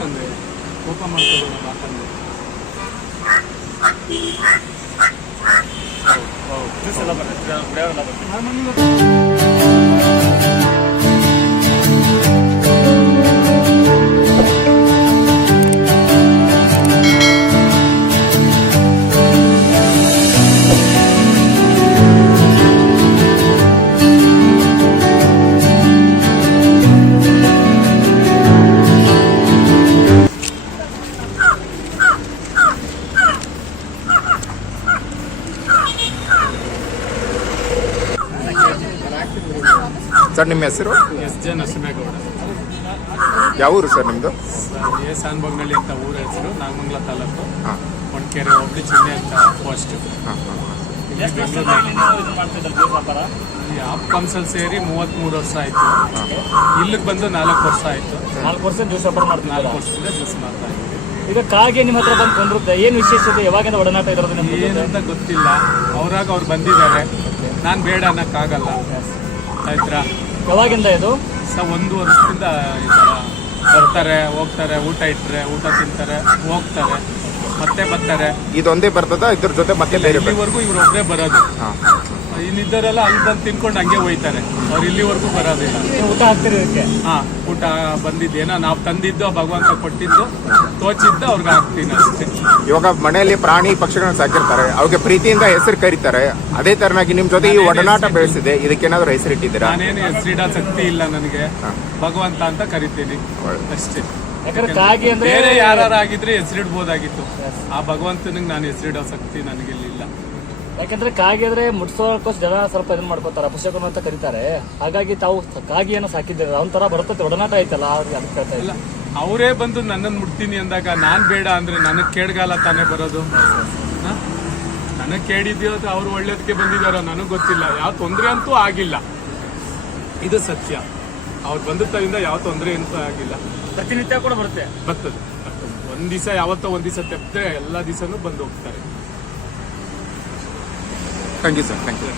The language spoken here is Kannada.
ಯಾಕಂದ್ರೆ ಕೋಪ ಮಾಡ್ಕೋಬೇಡ ಮಾತಂದ್ರೆ. ಜ್ಯೂಸ್ ಎಲ್ಲ ಬರುತ್ತೆ, ಕುಡಿಯೋರೆಲ್ಲ ಬರ್ತೀವಿ. ಸರ್ ನಿಮ್ಮ ಹೆಸರು? SJ ನರಸಿಂಹೇಗೌಡ. ಯಾವ ಊರು ಸರ್ ನಿಮ್ಮದು? ಸಾನ್ಬೊಗ್ನಳ್ಳಿ ಅಂತ ಊರ ಹೆಸರು, ನಾಗಮಂಗಲ ತಾಲೂಕು, ಹಾಂ ಹೊಣಕೆರೆ ಹೋಬಳಿ, ಚಿನ್ನೆ ಅಂತ ಪೋಸ್ಟ್. ಹಾಂ ಹಾಂ ಎಷ್ಟು ವರ್ಷದಿಂದ ಇಲ್ಲಿ ನೀವು ಇದು ಮಾಡ್ತಿದ್ದಾರೆ ಜ್ಯೂಸ್ ವ್ಯಾಪಾರ? ಈ ಆಪ್ ಕಮ್ಸಲ್ ಸೇರಿ 33 ವರ್ಷ ಆಯ್ತು. ಇಲ್ಲಿಗೆ ಬಂದು 4 ವರ್ಷ ಆಯ್ತು. 4 ವರ್ಷ ಜ್ಯೂಸ್ ವ್ಯಾಪಾರ ಮಾಡ್ತಿದ್ದಾರೆ. 4 ವರ್ಷದಿಂದ ಜ್ಯೂಸ್ ಮಾಡ್ತಾ ಇದ್ದೀವಿ. ಈಗ ಕಾಗೆ ನಿಮ್ಮ ಹತ್ರ ಬಂದು ಕೊಂಡ್ರುತ್ತೆ, ಏನು ವಿಶೇಷತೆ, ಯಾವಾಗಿಂದ ಒಡನಾಟ ಇರೋದು ನಿಮ್ಗೆ? ಏನಂತ ಗೊತ್ತಿಲ್ಲ, ಅವ್ರಾಗ ಅವ್ರು ಬಂದಿದ್ದಾರೆ, ನಾನು ಬೇಡ ಅನ್ನಕ್ಕಾಗಲ್ಲ. ಆಯ್ತಾ? ಯಾವಾಗಿಂದ ಇದು? 1 ವರ್ಷದಿಂದ ಈ ಥರ ಬರ್ತಾರೆ ಹೋಗ್ತಾರೆ, ಊಟ ಇಟ್ಟರೆ ಊಟ ತಿಂತಾರೆ, ಹೋಗ್ತಾರೆ, ಮತ್ತೆ ಬರ್ತಾರೆ. ಇದೊಂದೇ ಬರ್ತದ ಇದ್ರ ಜೊತೆ ಮತ್ತೆ ಬೇರೆ? ಇಲ್ಲಿವರೆಗೂ ಇವ್ರೊಬ್ಬರೇ ಬರೋದು. ಹಾಂ ಇನ್ನಿದ್ದರೆಲ್ಲ ಅಲ್ಲಿ ಬಂದು ತಿನ್ಕೊಂಡು ಹಂಗೆ ಹೋಯ್ತಾರೆ, ಅವ್ರು ಇಲ್ಲಿವರೆಗೂ ಬರೋದಿಲ್ಲ. ನೀವು ಊಟ ಹಾಕ್ತೀರಿ ಇದಕ್ಕೆ? ಹಾಂ, ಊಟ ಬಂದಿದ್ದೇನೋ ನಾವು ತಂದಿದ್ದು, ಭಗವಂತ ಕೊಟ್ಟಿದ್ದು, ತೋಚಿದ್ದು ಅವ್ರಿಗೆ ಹಾಕ್ತೀನಿ ಅಷ್ಟೇ. ಇವಾಗ ಮನೆಯಲ್ಲಿ ಪ್ರಾಣಿ ಪಕ್ಷಿಗಳನ್ನ ಸಾಕಿರ್ತಾರೆ, ಅವ್ರಿಗೆ ಪ್ರೀತಿಯಿಂದ ಹೆಸರು ಕರೀತಾರೆ. ಅದೇ ತರನಾಗಿ ನಿಮ್ ಜೊತೆ ಈ ಒಡನಾಟ ಬೆಳೆಸಿದೆ, ಇದಕ್ಕೇನಾದ್ರು ಹೆಸರು ಇಟ್ಟಿದ್ದೀರಾ? ನಾನೇನು ಹೆಸರಿಡೋ ಶಕ್ತಿ ಇಲ್ಲ ನನಗೆ, ಭಗವಂತ ಅಂತ ಕರಿತೀನಿ ಅಷ್ಟೇ. ಯಾಕಂದ್ರೆ ಕಾಗೆ ಅಂದ್ರೆ ಬೇರೆ ಯಾರು ಆಗಿದ್ರೆ ಹೆಸರಿಡ್ಬೋದಾಗಿತ್ತು, ಆ ಭಗವಂತನಿಗೆ ನಾನು ಹೆಸರಿಡೋ ಶಕ್ತಿ ನನಗಿಲ್ಲ. ಯಾಕಂದ್ರೆ ಕಾಗೆ ಅಂದ್ರೆ ಮುಟ್ಸೋಕೋಸ್ ಜನ ಸ್ವಲ್ಪ ಇದನ್ನ ಮಾಡ್ಕೋತಾರೆ, ಅಪಶಕುನ ಅಂತ ಕರೀತಾರೆ. ಹಾಗಾಗಿ ತಾವು ಕಾಗೆಯನ್ನು ಸಾಕಿದ್ದೀರ, ಅವನ ತರ ಬರ್ತದೆ, ಒಡನಾಟ ಐತಲ್ಲ ಅವ್ರಿಗೆ, ಅದಕ್ಕೆ ಹೇಳ್ತಾ ಇಲ್ಲ. ಅವರೇ ಬಂದು ನನ್ನನ್ನು ಮುಟ್ತೀನಿ ಅಂದಾಗ ನಾನ್ ಬೇಡ ಅಂದ್ರೆ ನನಗ್ ಕೇಡ್ಗಾಲ ತಾನೇ ಬರೋದು. ನನಗ್ ಕೇಳಿದ್ಯೋ ಅವ್ರು ಒಳ್ಳೇದಕ್ಕೆ ಬಂದಿದಾರೋ ನನಗ್ ಗೊತ್ತಿಲ್ಲ. ಯಾವ ತೊಂದರೆ ಅಂತೂ ಆಗಿಲ್ಲ, ಇದು ಸತ್ಯ. ಅವ್ರು ಬಂದಿದ್ದರಿಂದ ಯಾವ ತೊಂದರೆ ಅಂತೂ ಆಗಿಲ್ಲ. ಪ್ರತಿನಿತ್ಯ ಕೂಡ ಬರುತ್ತೆ, ಬರ್ತದೆ. ಒಂದ್ ದಿವಸ ಯಾವತ್ತೋ ಒಂದ್ ದಿವಸ ತೆಪ್ಪಿದ್ರೆ ಎಲ್ಲ ದಿವಸನೂ ಬಂದು ಹೋಗ್ತಾರೆ. Thank you sir, thank you.